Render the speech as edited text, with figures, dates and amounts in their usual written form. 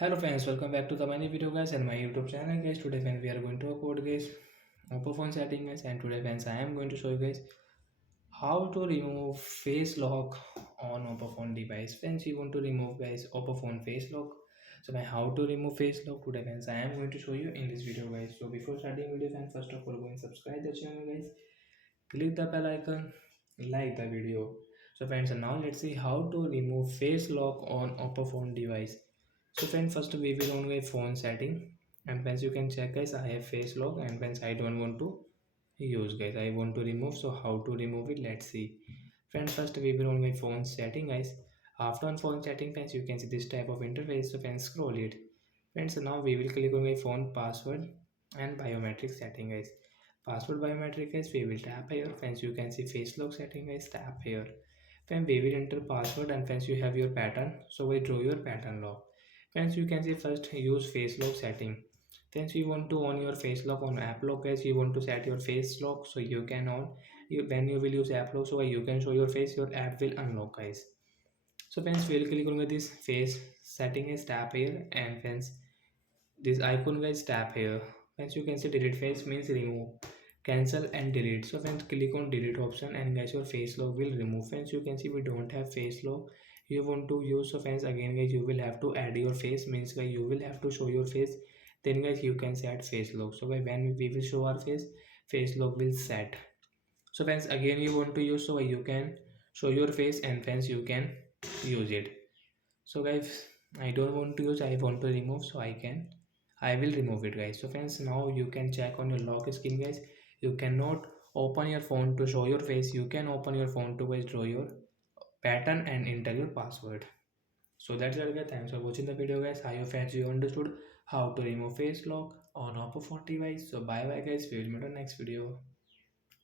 Hello friends, welcome back to the many video guys and my YouTube channel guys. Today friends we are going to code guys oppo phone setting guys, and today friends I am going to show you guys how to remove face lock on oppo phone device. Friends, you want to remove guys oppo phone face lock. So my how to remove face lock today friends I am going to show you in this video guys. So before starting video friends, first of all go and subscribe the channel guys, click the bell icon, like the video. So friends, now let's see how to remove face lock on oppo phone device. So friends, first we will on my phone setting, and friends you can check guys I have face lock, and friends I don't want to use guys, I want to remove. So how to remove it, let's see. Friends, first we will on my phone setting guys. After on phone setting friends, you can see this type of interface. So friends, scroll it. Friends, now we will click on my phone password and biometric setting guys. Password biometric guys, we will tap here. Friends, you can see face lock setting guys, tap here. Then we will enter password, and friends you have your pattern, so we draw your pattern lock. Friends, you can see first use face lock setting. Friends, you want to on your face lock on app lock guys, you want to set your face lock, so you can on you when you will use app lock, so you can show your face, your app will unlock guys. So friends, we will click on this face setting is tap here, and friends this icon guys tap here. Friends, you can see delete face means remove, cancel and delete. So friends, click on delete option, and guys your face lock will remove. Friends, you can see we don't have face lock, you want to use. So friends, again guys you will have to add your face, means guys you will have to show your face, then guys you can set face lock. So guys when we will show our face, face lock will set. So friends, again you want to use, so you can show your face, and friends you can use it. So guys, I don't want to use, I want to remove, so I will remove it guys. So friends, now you can check on your lock screen guys. You cannot open your phone to show your face, you can open your phone to guys draw your pattern and enter your password. So that's it guys, thanks for watching the video guys. I hope friends you understood how to remove face lock on oppo phone device. So bye bye guys, we will meet on next video.